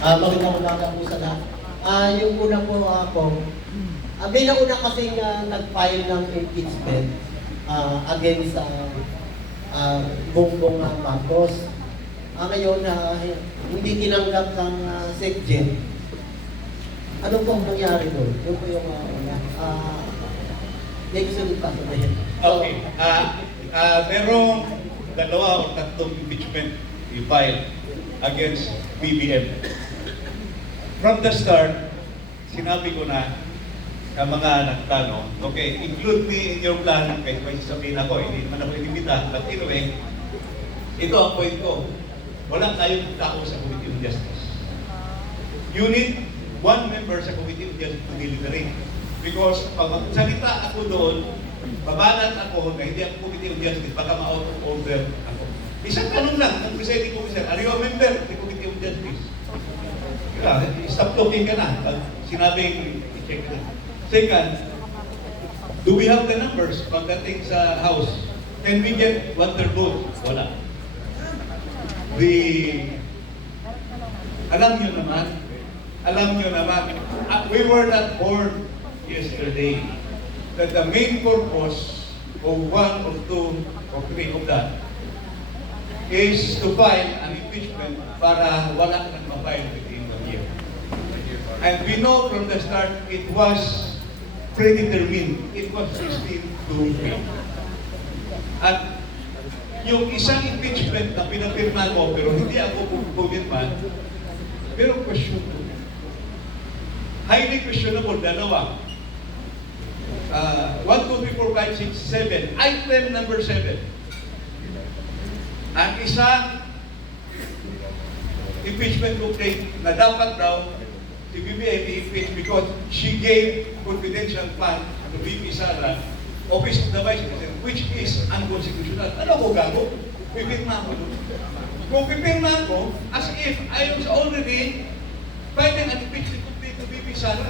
Magandang umaga po sa lahat. Yung una po ako, may nauna kasing nag-file ng impeachment against Bongbong Marcos. Ngayon, hindi tinanggap ng SecGen. Ano po nangyari doon? Yun po yung may gusto nyo pa sabihin. Okay. Merong dalawa o tatlong impeachment i-file against BBM. From the start, sinabi ko na sa mga nagtanong, okay, include me in your plan, kahit may sasabihin ako, hindi naman ako inimita, but anyway, ito ang point ko. Walang tayong tao sa Committee on Justice. You need one member sa Committee on Justice to deliberate. Because pag magsalita ako doon, babanat ako na hindi ako Committee on Justice, baka ma-out of order ako. Isang tanong lang ng presiding officer, are you a member of the Committee on Justice? Stop talking ka na. Pag sinabing, i-check na. Second, do we have the numbers pagdating sa House? Can we get one-third vote? Wala. Alam nyo naman, we were not born yesterday that the main purpose of one or two or three of that is to file an impeachment para wala nang ma-file within 1 year. And we know from the start it was predetermined. It was 16 to 3. At yung isang impeachment na pinapirma ko pero hindi ako pumirma, pero questionable. Highly questionable, dalawa. 1, 2, 3, 4, 5, 6, 7. Item number 7. Ang isang impeachment complaint na dapat daw si BBM i-impeach because she gave confidential fund to VP Sara, Office of the Vice President, which is unconstitutional. Ano ko gago? Pipirma ko doon. Kung pipirma ko, as if I was already filing an impeachment complaint to VP Sara.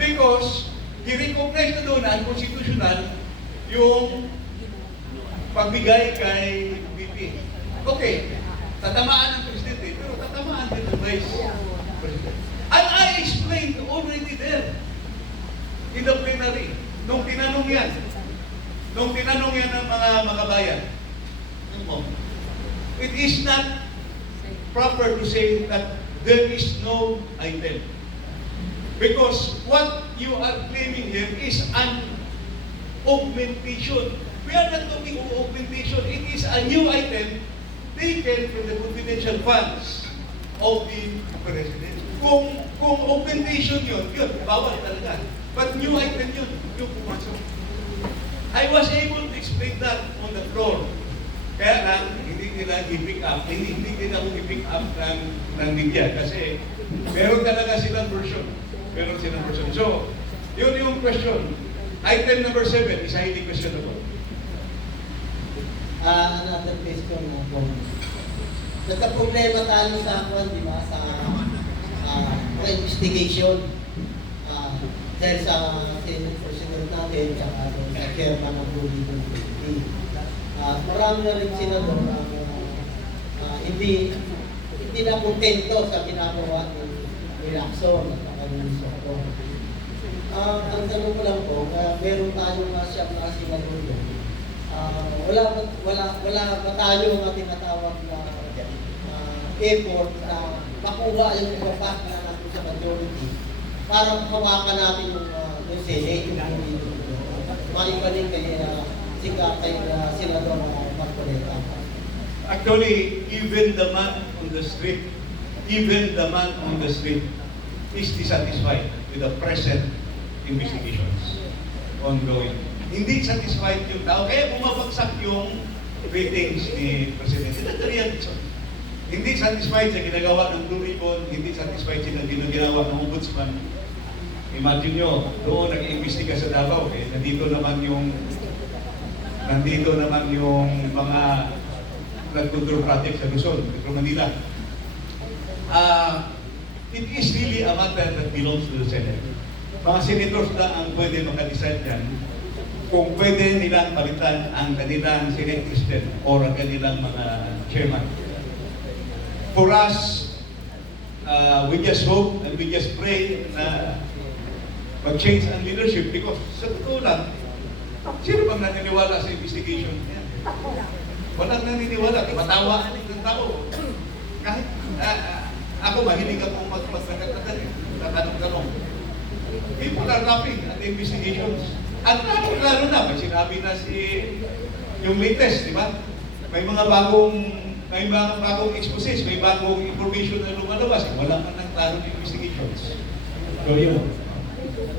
Because i-recognize na doon na unconstitutional yung pagbigay kay VP. Okay, tatamaan ng Presidente, pero tatamaan din ng Vice President. And I explained already there in the plenary, nung tinanong yan ng mga kabayan, it is not proper to say that there is no item. Because what you are claiming here is an augmentation. We are not talking of augmentation. It is a new item taken from the confidential funds of the President. Kung augmentation yun, bawal talaga. But new item yun, yung pumasok. I was able to explain that on the floor. Kaya lang, hindi nila i-pick up. Hindi din ako i-pick up ng media kasi meron talaga silang version. So, yun yung question. Item number 7 is highly questionable. Another question na po. Nagka-problema tayo sa di ba, sa mga investigation. Dahil sa Senate President natin, sa chairman ng Body Committee. Marami na rin sila doon hindi na kontento sa ginagawa ng Lacson at kanyang soko. Ang tanong ko lang po, meron tayong siyang senador doon. Wala ba tayo na tinatawag na effort na makuha yung impact na natin sa majority para hawakan natin yung Senate, yung maipanin kay Senador Marcoleta. Actually, even the man on the street is dissatisfied with the present investigations ongoing. Hindi satisfied yung tao, kaya bumabagsak yung ratings ni Presidente. Hindi satisfied sa ginagawa ng Blue Ribbon, hindi satisfied sa ginagawa ng Ombudsman. Imagine nyo, doon nag-iimbestiga sa Davao, nandito naman yung mga nagtuturo project sa Luzon, Metro Manila. It is really a matter that belongs to the Senate. Mga senators na ang pwede makadecide yan kung pwede nilang palitan ang kanilang Senate President o ang kanilang mga chairman. For us, we just hope and we just pray na mag-change ang leadership because sa totoo lang, sino bang naniniwala sa investigation niya? Walang naniniwala, matawa ng tao. Kahit ako mahilig akong tatanong-tanong. People are laughing at the investigations. At lalo na, may sinabi na yung latest, di ba? May mga bagong exposes, may bagong information na lumalabas. Wala ka ng klaro ng investigations. So yun.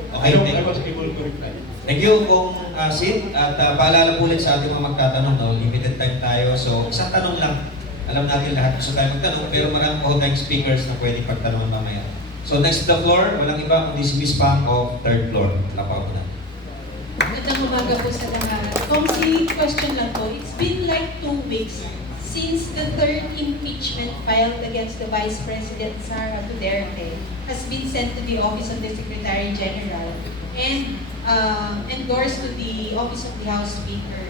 Okay, I was able to reply. Thank you Kong Sid. At paalala po ulit sa ating mga magtatanong, no? Limited time tayo. So, isang tanong lang. Alam natin lahat gusto tayo magtanong, pero marami po tayong speakers na pwedeng pagtanong mamaya. So, next to the floor, walang iba kundi si Miss Pang of third floor. Lapaw ko na. Magandang umaga po sa lahat. Kung question lang po, it's been like 2 weeks since the third impeachment filed against the Vice President Sara Duterte has been sent to the Office of the Secretary General and endorsed to the Office of the House Speaker.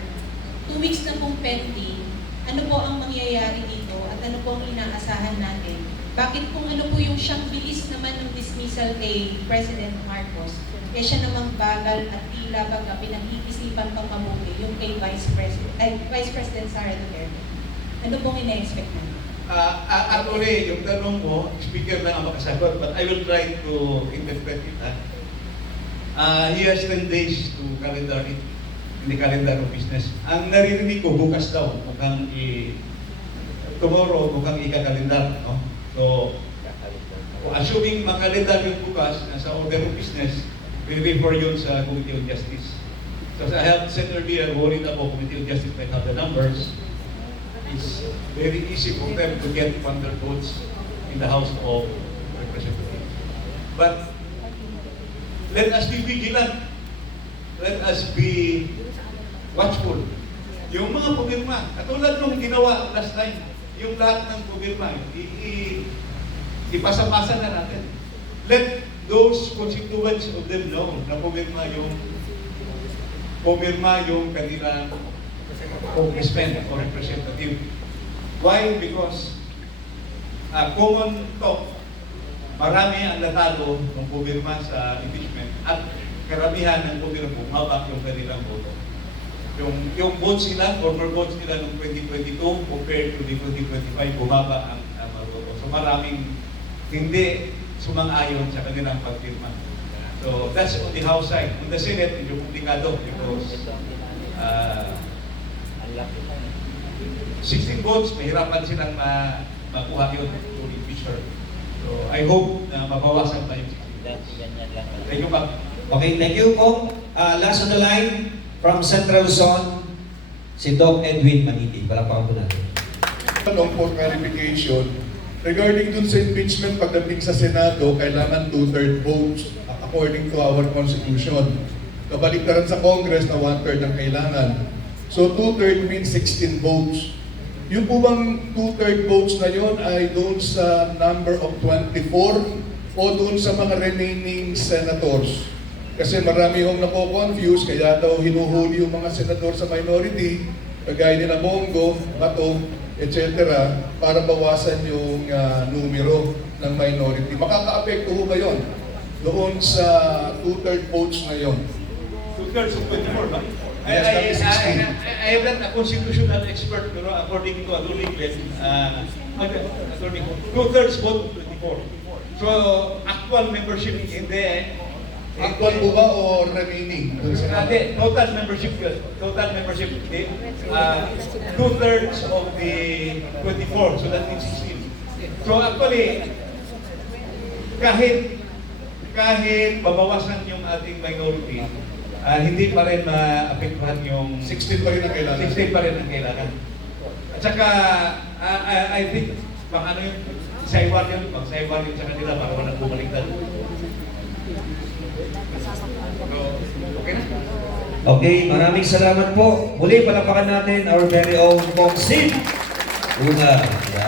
2 weeks na pong pending. Ano po ang mangyayari dito at ano po ang inaasahan natin? Bakit kung ano po yung siyang bilis naman ng dismissal kay President Marcos, eh siya namang bagal at tila baga pinag-iisipan pang mabuti yung kay Vice President Sara Duterte. Ano pong ina-expect natin? Actually, yung tanong mo, speaker lang ang makasagot, but I will try to interpret it. He has 10 days to calendar it in the calendar of business. Ang naririnig ko, bukas daw, tomorrow, mukhang ika-calendar. No? So, assuming makalendar yung bukas, sa order of business, we refer yun sa Committee on Justice. So, as I have said earlier, worried ako, Committee on Justice might have the numbers. It's very easy for them to get 100 votes in the House of Representatives. But let us be vigilant. Let us be watchful. Yung mga pumirma, katulad nung ginawa last time, yung lahat ng pumirma, ipasa-pasa na natin. Let those constituents of them know na pumirma yung kanilang congressman or representative. Why? Because common talk, marami ang natalo ng pumirma sa impeachment at karamihan ng pumirma bumaba yung kanilang boto. Yung votes nila, former votes nila noong 2022 compared to the 2025, bumaba ang boto. So maraming hindi sumang-ayon sa kanilang pagpirma. So that's on the House side. On the Senate, medyo komplikado because 16 votes, mahirapan silang makuha yun to impeach her. So I hope na mabawasan pa yung 16 votes. Thank you, Bob. Okay, thank you Kong. Last on the line, from Central Zone, si Doc Edwin Maniti. Palakpakan po natin. Tanong for clarification, regarding dun sa impeachment pagdating sa Senado, kailangan 2/3 votes according to our Constitution. Kabaliktaran sa Congress na 1/3 ang kailangan. So 2/3 means 16 votes. Yung po bang 2/3 votes na yon ay doon sa number of 24 o doon sa mga remaining senators? Kasi marami yung nako-confuse, kaya daw hinuhuli yung mga senador sa minority, kagaya nila Bongo, Bato, etc. para bawasan yung numero ng minority. Makaka-apekto ho ba yun doon sa 2/3 votes na yun? 2/3 of 24 ba? Yes, that is 16. I am not a constitutional expert, pero according to a ruling list, 2/3 vote 24. So, actual membership hindi Actual po ba o remaining? total membership yun. Total membership hindi. 2/3 of the 24, so that means 16. So actually, kahit babawasan yung ating minority, hindi pa rin maapektuhan yung 16 pa rin ang kailangan. 16 pa rin ang kailangan. At saka, I think, ano yung saiwar yun, mag-saiwar yun sa kanila para walang bumaliktad. Okay na? Okay, maraming salamat po. Muli, palakpakan natin our very own Kong Sid. Una.